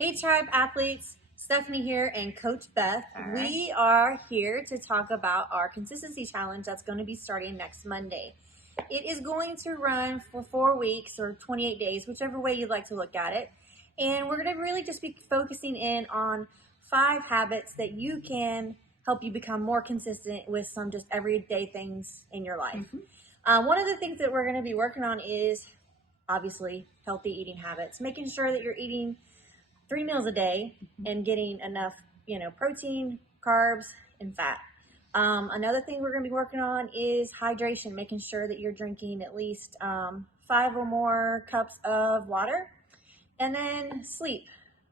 Hey Tribe Athletes, Stephanie here and Coach Beth. All right. We are here to talk about our consistency challenge that's going to be starting next Monday. It is going to run for 4 weeks or 28 days, whichever way you'd like to look at it. And we're going to really just be focusing in on 5 habits that you can help you become more consistent with some just everyday things in your life. One of the things that we're going to be working on is obviously healthy eating habits, making sure that you're eating 3 meals a day and getting enough, protein, carbs, and fat. Another thing we're going to be working on is hydration, making sure that you're drinking at least 5 or more cups of water. And then sleep.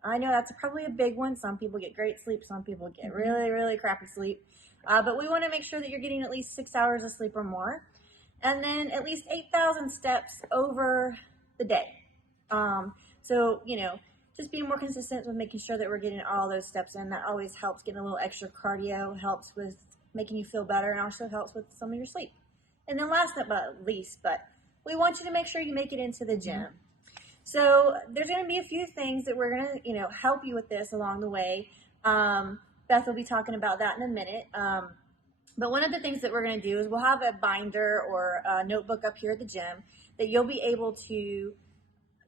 I know that's probably a big one. Some people get great sleep. Some people get really, really crappy sleep. But we want to make sure that you're getting at least 6 hours of sleep or more. And then at least 8,000 steps over the day. Just being more consistent with making sure that we're getting all those steps in. That always helps. Getting a little extra cardio helps with making you feel better and also helps with some of your sleep. And then last but not least, we want you to make sure you make it into the gym. So there's going to be a few things that we're going to, help you with this along the way. Beth will be talking about that in a minute. But one of the things that we're going to do is we'll have a binder or a notebook up here at the gym that you'll be able to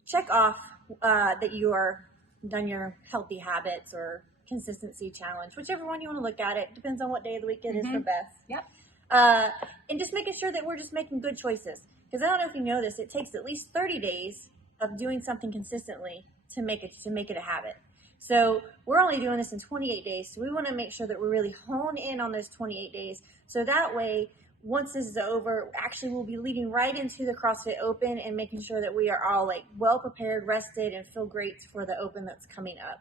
check off that you are done your healthy habits or consistency challenge, whichever one you want to look at it. Depends on what day of the week it is for Beth. Yep. And just making sure that we're just making good choices. Because I don't know if you know this, it takes at least 30 days of doing something consistently to make it a habit. So we're only doing this in 28 days. So we want to make sure that we really hone in on those 28 days. So that way, once this is over, actually we'll be leading right into the CrossFit Open and making sure that we are all well prepared, rested, and feel great for the Open that's coming up.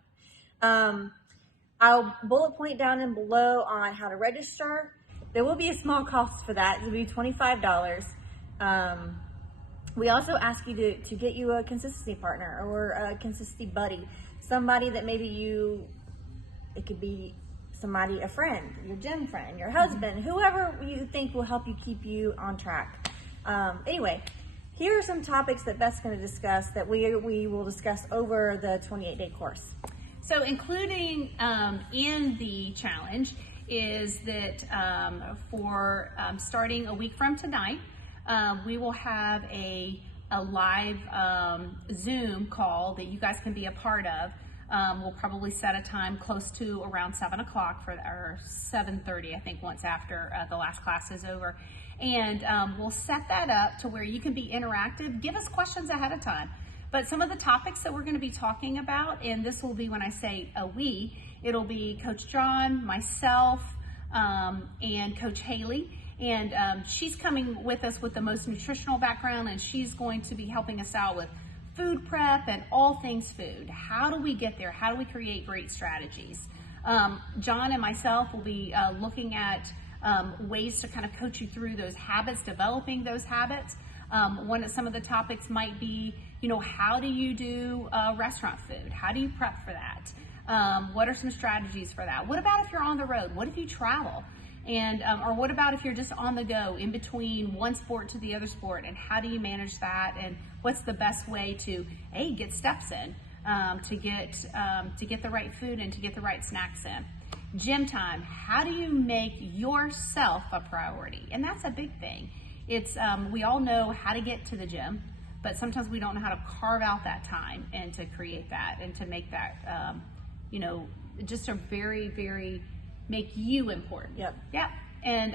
I'll bullet point down and below on how to register. There will be a small cost for that. It'll be $25. We also ask you to get you a consistency partner or a consistency buddy, somebody that it could be somebody, a friend, your gym friend, your husband, whoever you think will help you keep you on track. Anyway, here are some topics that Beth's going to discuss that we will discuss over the 28-day course. So including in the challenge is that for starting a week from tonight, we will have a live Zoom call that you guys can be a part of. We'll probably set a time close to around 7 o'clock or 7:30, I think, once after the last class is over. And we'll set that up to where you can be interactive. Give us questions ahead of time. But some of the topics that we're going to be talking about, and this will be when I say it'll be Coach John, myself, and Coach Haley. And she's coming with us with the most nutritional background, and she's going to be helping us out with food prep and all things food. How do we get there? How do we create great strategies? John and myself will be looking at ways to kind of coach you through those habits, developing those habits. Some of the topics might be, how do you do restaurant food? How do you prep for that? What are some strategies for that? What about if you're on the road? What if you travel? And or what about if you're just on the go in between one sport to the other sport, and how do you manage that, and what's the best way to get steps in, to get the right food and to get the right snacks in. Gym time, how do you make yourself a priority? And that's a big thing. It's we all know how to get to the gym, but sometimes we don't know how to carve out that time and to create that and to make that just a very, very make you important. Yep. And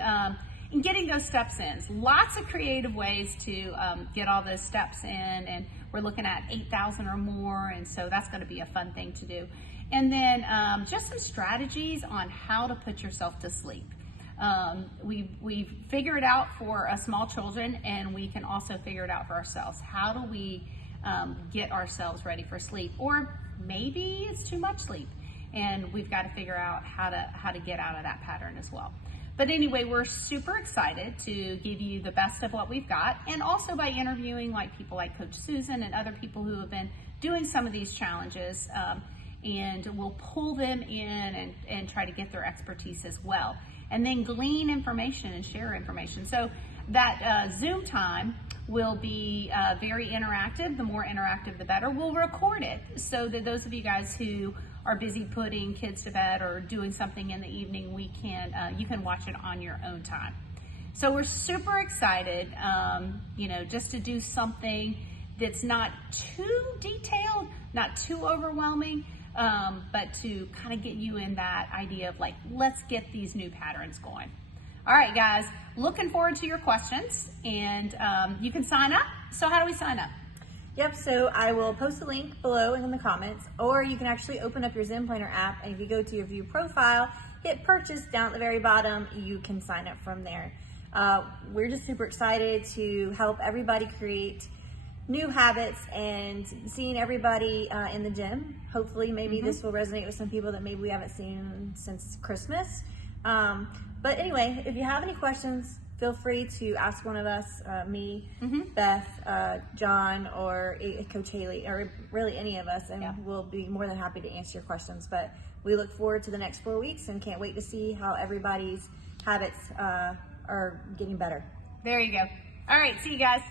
getting those steps in. Lots of creative ways to get all those steps in, and we're looking at 8,000 or more, and so that's going to be a fun thing to do. And then just some strategies on how to put yourself to sleep. We've figured it out for small children, and we can also figure it out for ourselves. How do we get ourselves ready for sleep? Or maybe it's too much sleep, and we've got to figure out how to get out of that pattern as well. But anyway, we're super excited to give you the best of what we've got, and also by interviewing people like Coach Susan and other people who have been doing some of these challenges, and we'll pull them in and try to get their expertise as well, and then glean information and share information. So that Zoom time will be very interactive. The more interactive, the better. We'll record it so that those of you guys who are busy putting kids to bed or doing something in the evening, you can watch it on your own time. So we're super excited, just to do something that's not too detailed, not too overwhelming, but to kind of get you in that idea of like, let's get these new patterns going. All right, guys, looking forward to your questions, and you can sign up. So how do we sign up? Yep, so I will post a link below in the comments, or you can actually open up your ZenPlanner app, and if you go to your view profile, hit purchase down at the very bottom, you can sign up from there. We're just super excited to help everybody create new habits and seeing everybody in the gym. Hopefully, maybe this will resonate with some people that maybe we haven't seen since Christmas. But anyway, if you have any questions, feel free to ask one of us, me, Beth, John, or Coach Haley, or really any of us, and we'll be more than happy to answer your questions. But we look forward to the next 4 weeks and can't wait to see how everybody's habits are getting better. There you go. All right, see you guys.